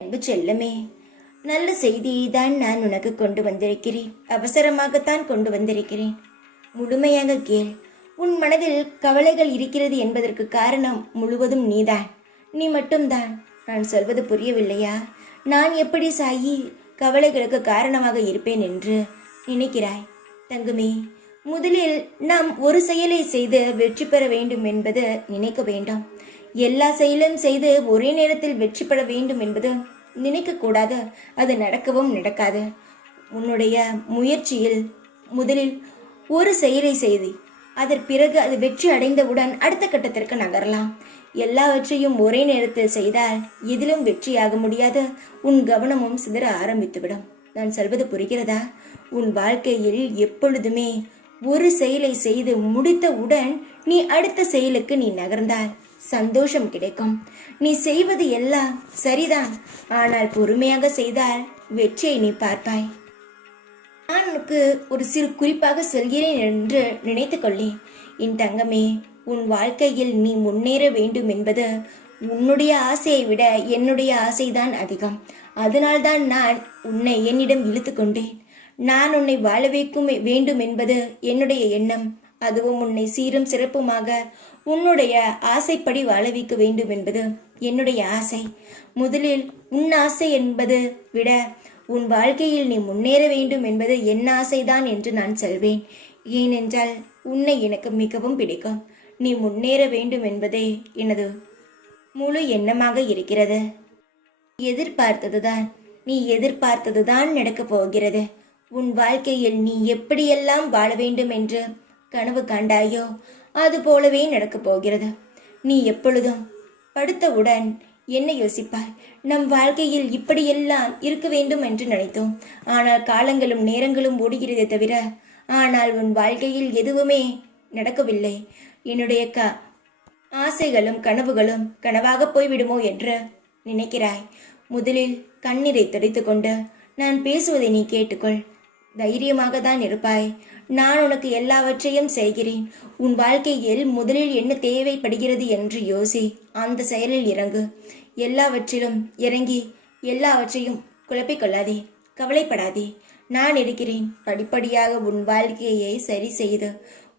அன்பு செல்லமே, நல்ல செய்தியை தான் நான் உனக்கு கொண்டு வந்திருக்கிறேன். அவசரமாகத்தான் கொண்டு வந்திருக்கிறேன். முழுமையாக கேள். உன் மனதில் கவலைகள் இருக்கிறது என்பதற்கு காரணம் முழுவதும் நீதான். நீ மட்டும்தான். நான் சொல்வது புரியவில்லையா? நான் எப்படி சாயி கவலைகளுக்கு காரணமாக இருப்பேன் என்று நினைக்கிறாய்? தங்குமே, முதலில் நாம் ஒரு செயலை செய்து வெற்றி பெற வேண்டும் என்பது நினைக்க வேண்டாம். எல்லா செயலும் செய்து ஒரே நேரத்தில் வெற்றி பெற வேண்டும் என்பது நினைக்க கூடாது. அது நடக்கவும் நடக்காது. உன்னுடைய முயற்சியில் முதலில் ஒரு செயலை செய்து அதன் பிறகு அது வெற்றி அடைந்தவுடன் அடுத்த கட்டத்திற்கு நகரலாம். எல்லாவற்றையும் ஒரே நேரத்தில் செய்தால் எதிலும் வெற்றியாக முடியாது. உன் கவனமும் சிதற ஆரம்பித்துவிடும். நான் சொல்வது புரிகிறதா? உன் வாழ்க்கையில் எப்பொழுதுமே ஒரு செயலை செய்து முடித்தவுடன் நீ அடுத்த செயலுக்கு நீ நகர்ந்தால் சந்தோஷம் கிடைக்கும். நீ செய்வது எல்லாம் சரிதான், ஆனால் பொறுமையாக செய்தால் வெற்றியை நீ பார்ப்பாய். நான் உனக்கு ஒரு சிறு குறிப்பாக சொல்கிறேன் என்று நினைத்து கொள்ளேன். என் தங்கமே, உன் வாழ்க்கையில் நீ முன்னேற வேண்டும் என்பது உன்னுடைய ஆசையை விட என்னுடைய ஆசைதான் அதிகம். அதனால்தான் நான் உன்னை என்னிடம் இழுத்து கொண்டேன். நான் உன்னை வாழ வைக்கும் வேண்டும் என்பது என்னுடைய எண்ணம். அதுவும் உன்னை சீரும் சிறப்புமாக உன்னுடைய ஆசைப்படி வாழ வைக்க வேண்டும் என்பது என்னுடைய ஆசை. முதலில் உன் ஆசை என்பது விட உன் வாழ்க்கையில் நீ முன்னேற வேண்டும் என்பது என் ஆசைதான் என்று நான் சொல்வேன். ஏனென்றால் உன்னை எனக்கு மிகவும் பிடிக்கும். நீ முன்னேற வேண்டும் என்பதே எனது முழு எண்ணமாக இருக்கிறது. நீ எதிர்பார்த்ததுதான் நடக்கப் போகிறது. உன் வாழ்க்கையில் நீ எப்படியெல்லாம் வாழ வேண்டும் என்று கனவு காண்டாயோ அது போலவே நடக்கப் போகிறது. நீ எப்பொழுதும் படுத்தவுடன் என்ன யோசிப்பாய்? நம் வாழ்க்கையில் இப்படியெல்லாம் இருக்க வேண்டும் என்று நினைத்தோம். ஆனால் காலங்களும் நேரங்களும் ஓடுகிறதே தவிர ஆனால் உன் வாழ்க்கையில் எதுவுமே நடக்கவில்லை. என்னுடைய ஆசைகளும் கனவுகளும் கனவாக போய்விடுமோ என்று நினைக்கிறாய். முதலில் கண்ணீரை துடைத்து கொண்டு நான் பேசுவதை நீ கேட்டுக்கொள். தைரியமாக தான் இருப்பாய். நான் உனக்கு எல்லாவற்றையும் செய்கிறேன். உன் வாழ்க்கையில் முதலில் என்ன தேவைப்படுகிறது என்று யோசி. அந்த செயலில் இறங்கு. எல்லாவற்றிலும் இறங்கி எல்லாவற்றையும் குழப்பிக்கொள்ளாதே, கவலைப்படாதே. நான் இருக்கிறேன். படிப்படியாக உன் வாழ்க்கையை சரி செய்து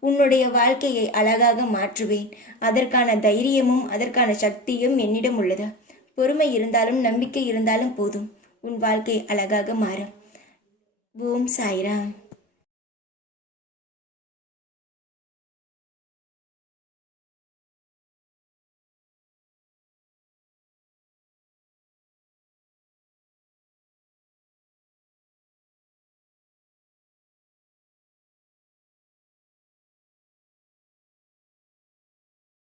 உன்னுடைய வாழ்க்கையை அழகாக மாற்றுவேன். அதற்கான தைரியமும் அதற்கான சக்தியும் என்னிடம் உள்ளது. பொறுமை இருந்தாலும் நம்பிக்கை இருந்தாலும் போதும். உன் வாழ்க்கை அழகாக மாறும். ஓம் சாய்ராம்.